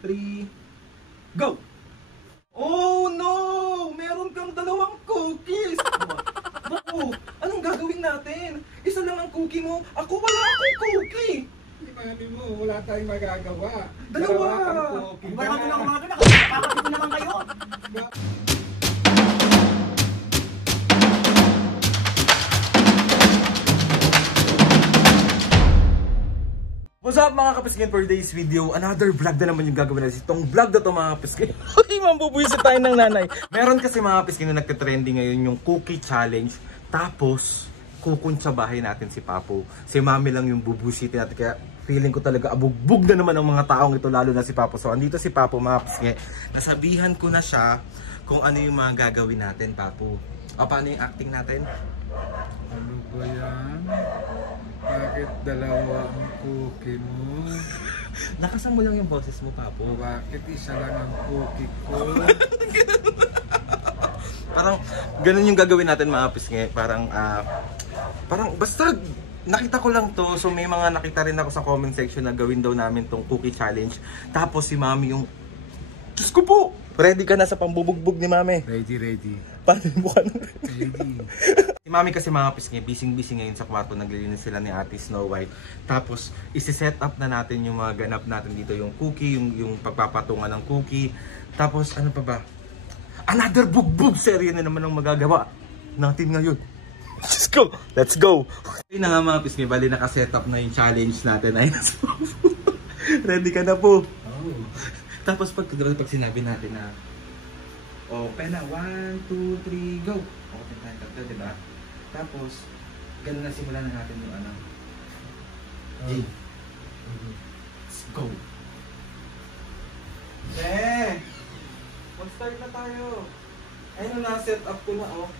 3, go! Oh no! Meron kang dalawang cookies! Naku, anong gagawin natin? Isa lang ang cookie mo, ako wala akong cookie! Imani mo, wala tayong magagawa. Dalawa! Wala ko lang mga doon, nakakapit naman kayo. What's up mga kapiskin, for today's video, another vlog na naman yung gagawin natin. Itong vlog na to mga kapiskin. Uy, mambubuisit tayo ng nanay. Meron kasi mga kapiskin na nagtitrending ngayon yung cookie challenge. Tapos, kukun sa bahay natin si Papo. Si Mami lang yung bubusitin natin. Kaya feeling ko talaga abugbog na naman ang mga taong ito, lalo na si Papo. So, andito si Papo mga kapiskin. Nasabihan ko na siya kung ano yung mga gagawin natin, Papo. O, paano yung acting natin? Ano ba yan? Bakit dalawa ang cookie mo? Nakasan mo lang yung boses mo, Papo. Bakit isa lang ang cookie ko? Parang ganun yung gagawin natin mga pisngi. Parang basta nakita ko lang to. So may mga nakita rin ako sa comment section na gawin daw namin tong cookie challenge. Tapos si Mami yung, Diyos ko po! Ready ka na sa pambubugbog ni Mami? Ready. Paano yung mukha ng Ready. Si Mami kasi mga pisngi, busy ngayon sa kwarto. Naglilinis sila ni Ate Snow White. Tapos isi-set up na natin yung mga ganap natin dito. Yung cookie, yung pagpapatungan ng cookie. Tapos ano pa ba? Another bugbog serye na naman ang magagawa natin ngayon. Let's go! Let's go! Ayun na nga mga pisngi, bali naka-set up na yung challenge natin. Ayun na. Ready ka na po? Oh. Tapos pag sinabi natin na open na, 1, 2, 3, go! Open tayo tatlo, diba? Tapos, ganun na simulan na natin yung ano. G. Let's go! Mag-start na tayo. Ayun na, set up ko na, oh.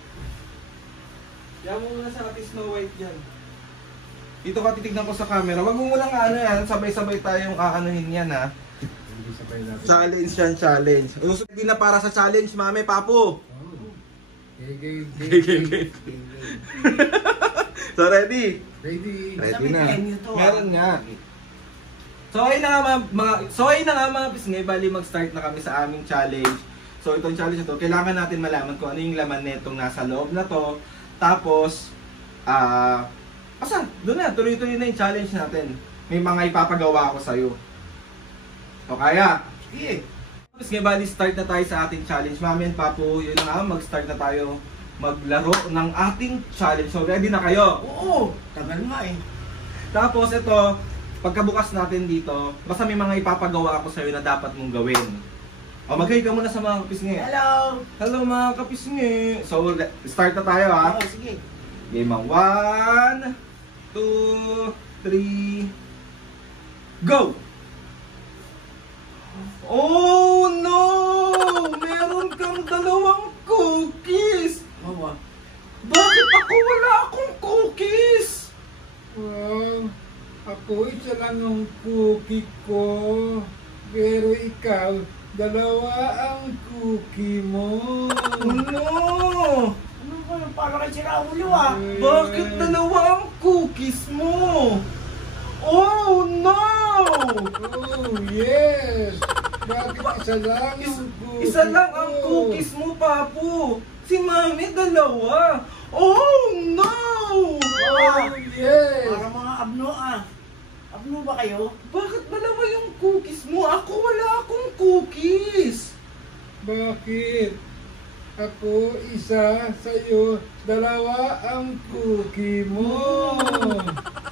Kaya mo muna sa Ate Snow White yan. Dito ka titignan ko sa camera. Wag mo muna nga ano yan, sabay-sabay tayong aanuhin yan, ha. Challenge yan, challenge. Hindi na para sa challenge, Mami, Papo. Game. So, ready? Ready. Ready na. Meron nga. So, ayun na nga mga pisngay, bali mag-start na kami sa aming challenge. So, itong challenge na to, kailangan natin malaman kung ano yung laman netong nasa loob na to. Tapos, doon na, tuloy-tuloy na yung challenge natin. May mga ipapagawa ako sa'yo. O kaya? Sige. Tapos nga bali, start na tayo sa ating challenge. Mami and Papo, yun na nga, mag-start na tayo maglaro ng ating challenge. So, ready na kayo? Oo, tagal nga eh. Tapos ito, pagkabukas natin dito, basta may mga ipapagawa ako sa'yo na dapat mong gawin. O, mag-hi ka muna sa mga kapisngi. Hello! Hello mga kapisngi! So, start na tayo ha. Oo, sige. Game 1, 2, 3, go! Oh no! Meron kang dalawang cookies! Mawa. Bakit ako wala akong cookies? Well, ako isa lang ang cookie ko. Pero ikaw, dalawa ang cookie mo. Oh no! Ano ba yung para kay Siraulo ah? Bakit dalawa ang cookies mo? Oh no! Oh, yes! Bakit isa lang ang cookie Isa lang ang ko? cookies mo, Papo. Si Mami dalawa. Oh no! Oh, yes! Para mga abno ah. Abno ba kayo? Bakit dalawa yung cookies mo? Ako wala akong cookies. Bakit? Ako isa, sa'yo, dalawa ang cookie mo.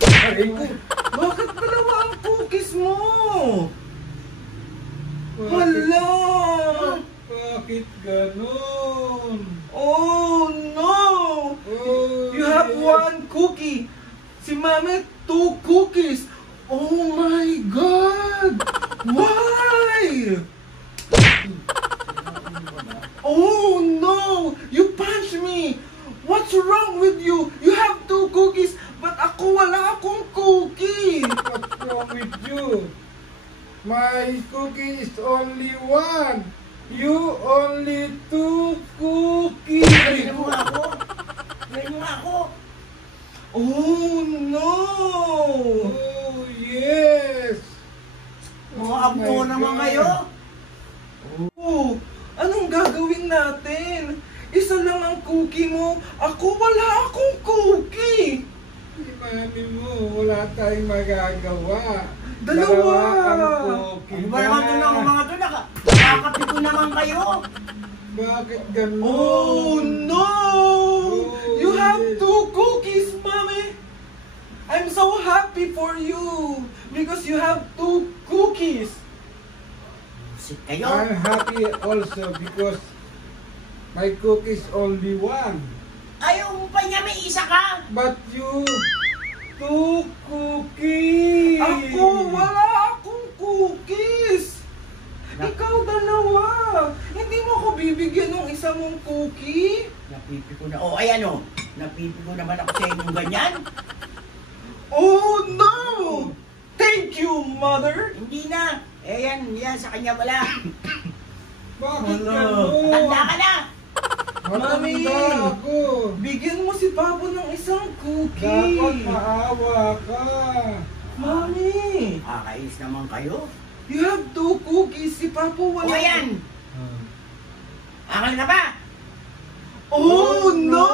Aray ko, bakit dalawa ang cookies mo? Hala! Bakit ganon? Oh no! Oh, You have yes. one cookie. Si Mami, 2 cookies. Oh my God! Why? Oh no! You punched me! What's wrong with you? You have 2 cookies, but ako wala akong cookie! What's wrong with you? My cookie is only one. You only 2 cookies. Galing mo nga ako. Galing mo nga ako. Oh no! Oh, yes. Mga abno naman kayo. Oh, anong gagawin natin? Isa lang ang cookie mo. Ako wala akong cookie. Si mami mo, wala tayong magagawa. Dalawa ang cookie. Ano ba naman ito ng mga ito? Nakakapito naman kayo. Bakit ganun? Oh no! You have 2 cookies, mommy. I'm so happy for you because you have 2 cookies. Sit kayo. I'm happy also because my cookie is only 1. Ayaw mo pa niya, may isa ka. But you, 2 cookies. Ako, wala akong cookies. Ikaw dalawa. Hindi mo ako bibigyan ng isa mong cookie. Napipi ko na. Oh, ayan o. Napipi ko naman ako sa inyong ganyan. Oh no! Thank you, mother. Hindi na. Eh yan sa kanya pala. Bakit Wala. ganun? Tanda ka na. Mami! Matanda ako. Bigyan mo si Papa ng isang Dapat cookie. maawa ka. Mami! Kakais naman kayo. You have 2 cookies. Si Papa O wala. ayan. Akal ka ba? Oh no!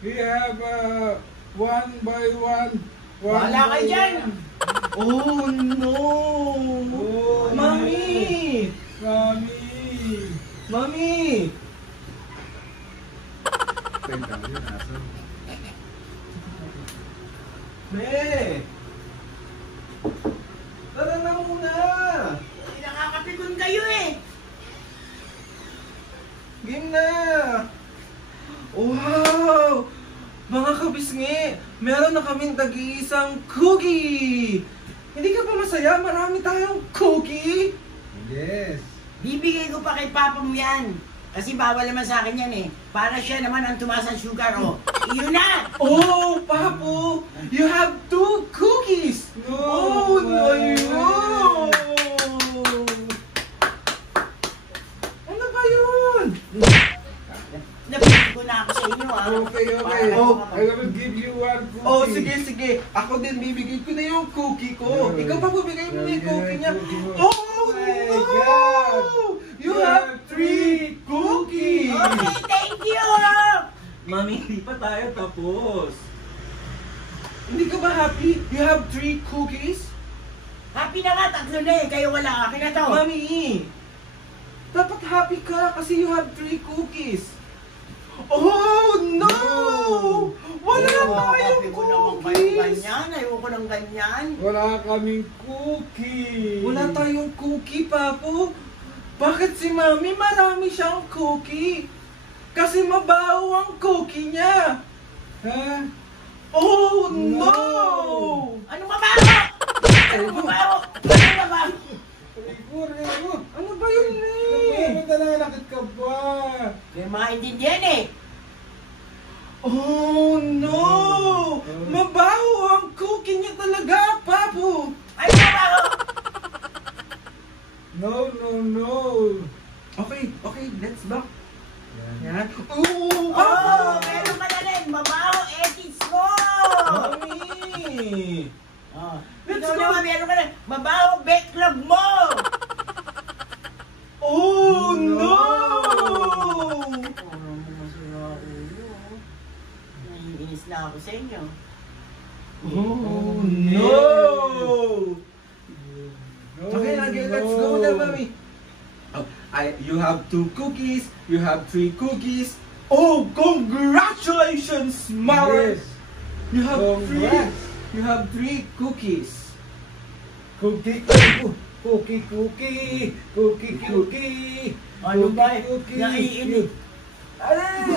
We have 1 by 1. Wala kayo dyan. Oh no! Oh, Mami! Mami. Mami! Me! Tara na muna! Nakakapikon kayo eh. Game na! Wow! Mga kabisngi, meron na kaming tag-iisang cookie! Hindi ka ba masaya? Marami tayong cookie! Yes. Bibigay ko pa kay Papa mo yan. Kasi bawal naman sa akin yan eh. Para siya naman ang tumaas ang sugar oh. Iyon na! Oh, Papo! You have 2 cookies! No, Oh, no! man. Ano ba yun? Napili ko na ako sa inyo ah. Okay, okay. Oh. I will give you 1 cookie. Oh, sige, sige. Ako din, bibigay ko na yung cookie ko. Ikaw pa bibigay mo na yung cookie niya. Oh, my no! God! You have 3 cookies! Okay, thank you! Mami, hindi pa tayo tapos. Hindi ka ba happy? You have 3 cookies? Happy na nga, tatlo na eh. Kayo wala, akin na to. Mami, dapat happy ka kasi you have 3 cookies. Oh, no! Wala tayong Ayoko naman kayo cookies! ganyan. Ayoko ng ganyan. Wala kaming cookie. Wala tayong cookie, Papo. Bakit si Mami marami siyang cookie? Kasi mabaho ang cookie niya. Ha? Oh, no! Ano ba ba? Ano ba ba? Ano ba ba? Rico. Ano ba yun, eh? Ano nananakit ka ba? Kaya maintindihan eh. Oh, no! Mabaho ang cookie niya talaga, Papo. Ano ba ba? No, no, no. Okay, okay, let's back. Yan. Oh, Oh, Papo! meron ka na rin. Mabaho, ethics mo! Mami! Oh. Let's Ikaw go. naman, meron ka na. Mabaho, backlog mo! Oh, no! Parang masira ulo. Naiinis na ako sa inyo. Oh, no! Okay, let's go na, Mami. Oh, you have 2 cookies, you have 3 cookies. Oh, congratulations, Mother! Yes. You have Congrats. 3. You have 3 cookies. Cookie. Ano ba? Cookie. Naiinip. Ay!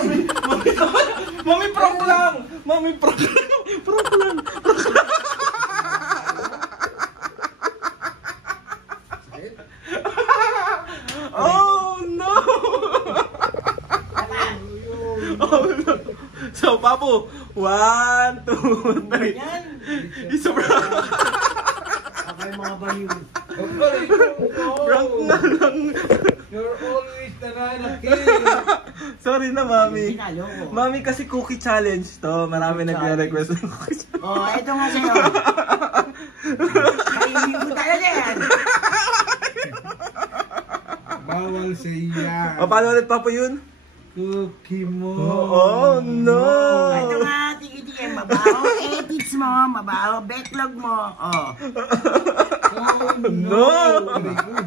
Mami, prank lang! Mami, prank lang! Prank lang! Oh, no! Oh, no! So, Papo, 1, 2, 3. Yan. Isa prank. Ako yung mga baliw. Prank na lang. You're always nananakit. Sorry na, Mami. Sinalo ko. Mami, kasi cookie challenge to. Marami nagre-request ng cookie challenge. Oh, eto nga sa'yo. Kainin ko talaga bawal sa iya. O, paano ulit Papo yun? Cookie mo. Oh, no! Ito nga, tigil-tigil. Mabaho edits mo, mabaho backlog mo. Oh. Oh, No! Very good.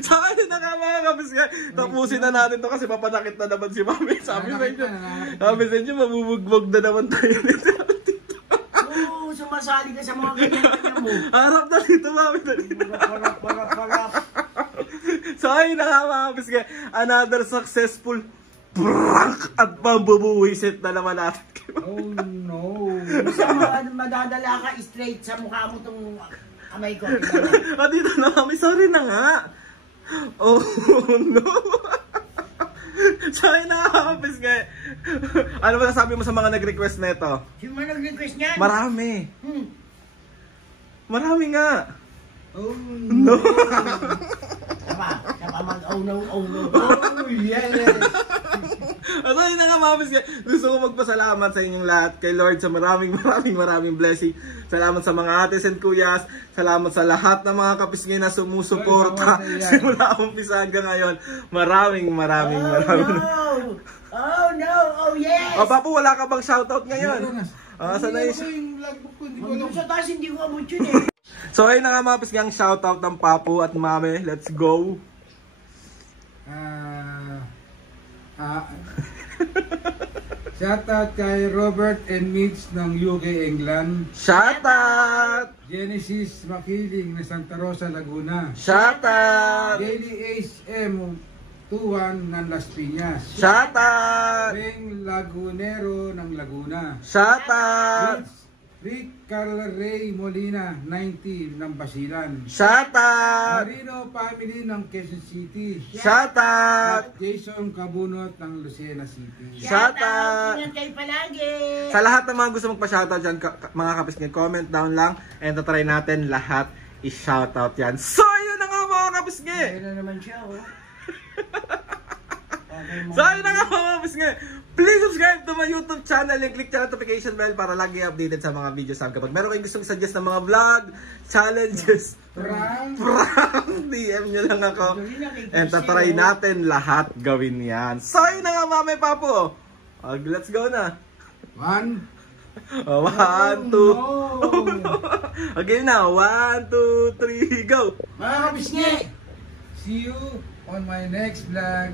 Sa akin na nga mga kapiskay. Tapusin na natin to kasi papanakit na naman si Mami. Sabi sa inyo, mabubugbog na naman tayo dito. Oo, sumasali ka sa mga ganyan-ganyan mo. Harap na dito, Mami. Parap. So ayun na nga mga kapiskay. Another successful prank at pambubuwisit na naman natin. Oh no. Gusto mo, madadala ka straight sa mukha mo tong kamay ko. Dito na Mami, sorry na nga. Oh no. So ayun na nga kapiskay. Ano ba nasabi mo sa mga nag-request nito? Sino man nag-request niyan? Marami. Marami nga. Oh No. Sapa mag oh no. Oh yes. At ayun na nga mga kapiskay. Gusto ko magpasalamat sa inyong lahat kay Lord sa maraming blessing. Salamat sa mga ates and kuyas. Salamat sa lahat ng mga kapiskay na sumusuporta simula umpisa hanggang ngayon. Maraming. Oh no, oh yes! O Papo, wala ka bang shoutout ngayon? Saan na yung logbook ko? Hindi ko alam. Magdun sa taas, hindi ko abot yun eh. So ayun na nga mga kapiskay, ang shoutout ng Papo at Mami. Let's go! Shoutout kay Robert and Mitch ng UK, England. Shoutout! Genesis Makiling ng Santa Rosa, Laguna. Shoutout! Daily HM 21 ng Las Piñas. Shoutout! Ring Lagunero ng Laguna. Shoutout! Rick Carl Ray Molina 90 ng Basilan. Shoutout! Marino family ng Quezon City. Shoutout! Jason Cabunot ng Lucena City. Shoutout! Ingat kayo palagi! Sa lahat ng mga gusto magpa-shoutout dyan, mga kapiskay, comment down lang and tatry natin lahat i-shoutout yan. So, yun na nga mga kapiskay! Ayun na naman siya, oh. So, yun na nga mga kapiskay! Please subscribe to my YouTube channel and click the notification bell para lagi updated sa mga videos namin. Kapag meron kayong gustong suggest ng mga vlog, challenges, prank, DM nyo lang ako. And tatry natin lahat gawin yan. So, yun na nga Mami Papo. Let's go na. 1, 1, 2. Okay na. 1, 2, 3, go. Mga kapisngi! See you on my next vlog.